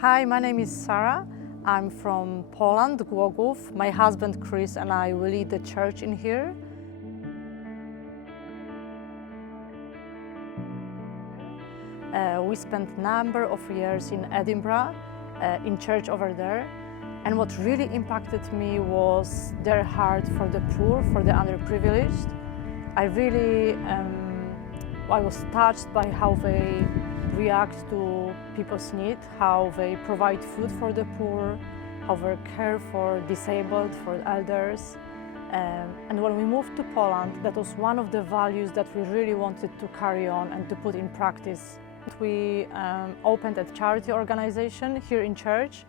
Hi, my name is Sara. I'm from Poland, Głogów. My husband Chris and I will lead the church in here. We spent a number of years in Edinburgh, in church over there. And what really impacted me was their heart for the poor, for the underprivileged. I was touched by how they react to people's need, how they provide food for the poor, how they care for disabled, for elders. And when we moved to Poland, that was one of the values that we really wanted to carry on and to put in practice. We opened a charity organization here in church,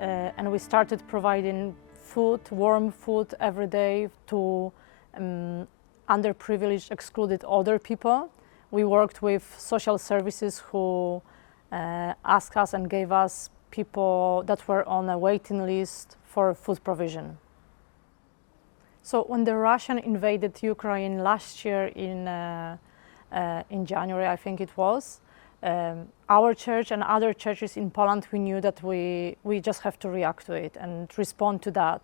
and we started providing food, warm food every day to underprivileged, excluded older people. We worked with social services who asked us and gave us people that were on a waiting list for food provision. So when the Russian invaded Ukraine last year in January, I think it was, our church and other churches in Poland, we knew that we just have to react to it and respond to that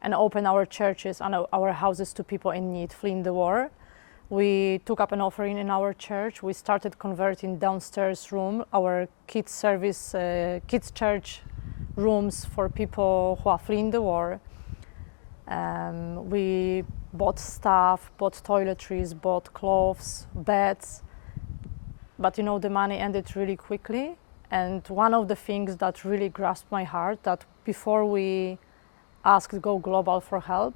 and open our churches and our houses to people in need fleeing the war. We took up an offering in our church. We started converting downstairs room, our kids service, kids church rooms for people who are fleeing the war. We bought stuff, bought toiletries, bought clothes, beds. But you know, the money ended really quickly. And one of the things that really grasped my heart, that before we asked Go Global for help,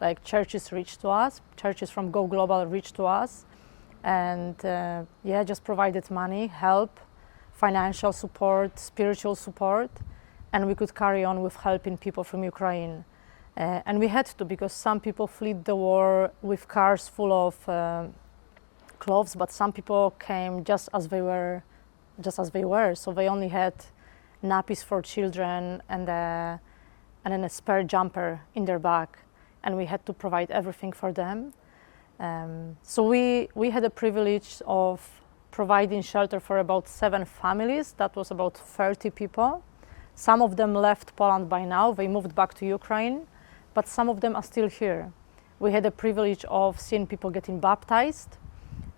like churches reached to us, churches from Go Global reached to us, and just provided money, help, financial support, spiritual support, and we could carry on with helping people from Ukraine. And we had to, because some people fled the war with cars full of clothes, but some people came just as they were. So they only had nappies for children and then a spare jumper in their bag, and we had to provide everything for them. So we had the privilege of providing shelter for about 7 families. That was about 30 people. Some of them left Poland by now. They moved back to Ukraine, but some of them are still here. We had the privilege of seeing people getting baptized.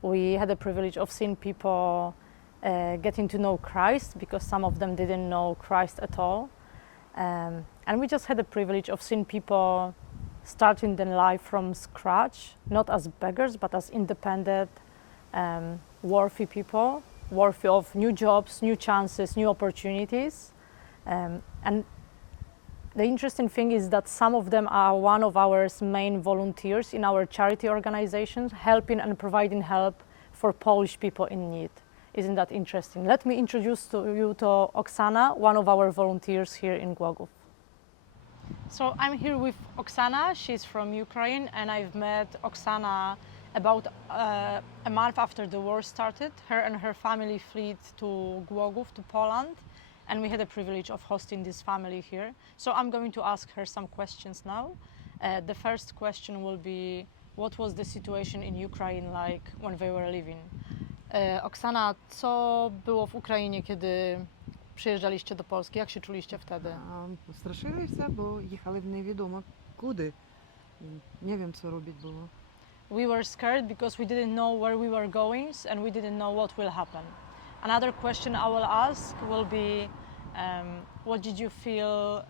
We had the privilege of seeing people getting to know Christ, because some of them didn't know Christ at all. And we just had the privilege of seeing people starting their life from scratch, not as beggars, but as independent, worthy people, worthy of new jobs, new chances, new opportunities. And the interesting thing is that some of them are one of our main volunteers in our charity organizations, helping and providing help for Polish people in need. Isn't that interesting? Let me introduce you to Oksana, one of our volunteers here in Głogów. So I'm here with Oksana. She's from Ukraine, and I've met Oksana about a month after the war started. Her and her family fled to Głogów, to Poland, and we had the privilege of hosting this family here. So I'm going to ask her some questions now. The first question will be, what was the situation in Ukraine like when they were living? Oksana, co było w Ukrainie, kiedy przyjeżdżaliście do Polski? Jak się czuliście wtedy? Straszyliśmy, bo jechali w niewiadomo kudy. Nie wiem, co robić było. We were scared because we didn't know where we were going and we didn't know what will happen. Another question I will ask will be, what did you feel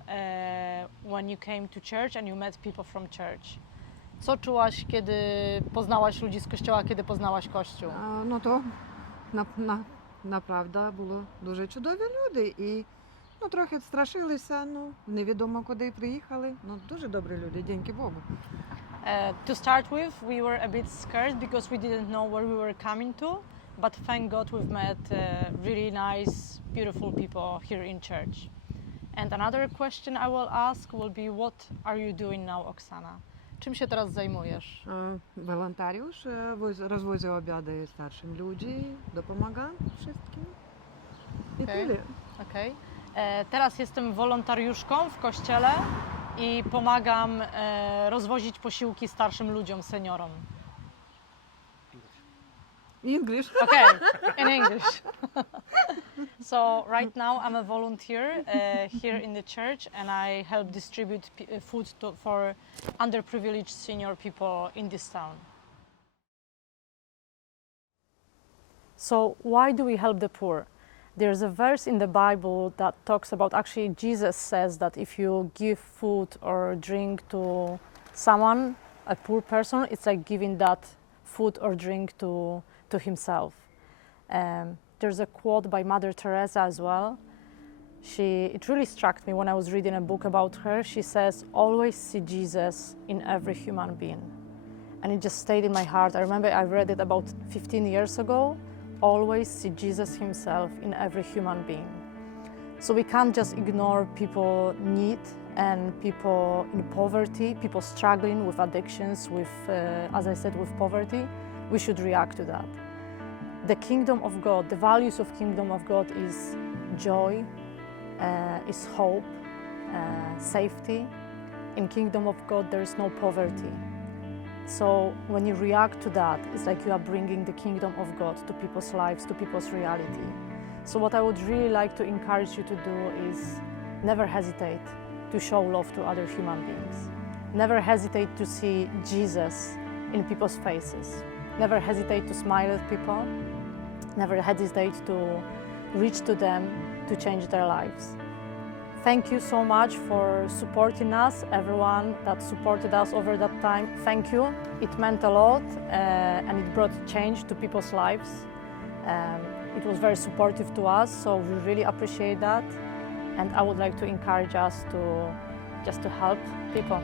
when you came to church and you met people from church? Co czułaś, kiedy poznałaś ludzi z kościoła, kiedy poznałaś Kościół? No to naprawdę було дуже чудові люди. І трохи страшилися, невідомо куди приїхали. Дуже добрі люди, дякую Богу. To start with, we were a bit scared because we didn't know where we were coming to, but thank God we've met really nice, beautiful people here in church. And another question I will ask will be, what are you doing now, Oksana? Czym się teraz zajmujesz? Волонтariusz, rozwożę obiady starszym ludzi, dopomagam wszystkim. I tyle. Okay. Teraz jestem wolontariuszką w kościele i pomagam rozwozić posiłki starszym ludziom, seniorom. English. Okay, in English. So right now I'm a volunteer here in the church, and I help distribute food for underprivileged senior people in this town. So why do we help the poor? There's a verse in the Bible that talks about, actually Jesus says that if you give food or drink to someone, a poor person, it's like giving that food or drink to himself. There's a quote by Mother Teresa as well. It really struck me when I was reading a book about her. She says, always see Jesus in every human being. And it just stayed in my heart. I remember I read it about 15 years ago. Always see Jesus himself in every human being. So we can't just ignore people in need and people in poverty, people struggling with addictions, with, as I said, with poverty. We should react to that. The kingdom of God, the values of kingdom of God is joy, is hope, safety. In kingdom of God, there is no poverty. So when you react to that, it's like you are bringing the kingdom of God to people's lives, to people's reality. So what I would really like to encourage you to do is never hesitate to show love to other human beings. Never hesitate to see Jesus in people's faces. Never hesitate to smile at people. Never hesitate to reach to them to change their lives. Thank you so much for supporting us, everyone that supported us over that time. Thank you. It meant a lot and it brought change to people's lives. It was very supportive to us, so we really appreciate that. And I would like to encourage us to just to help people.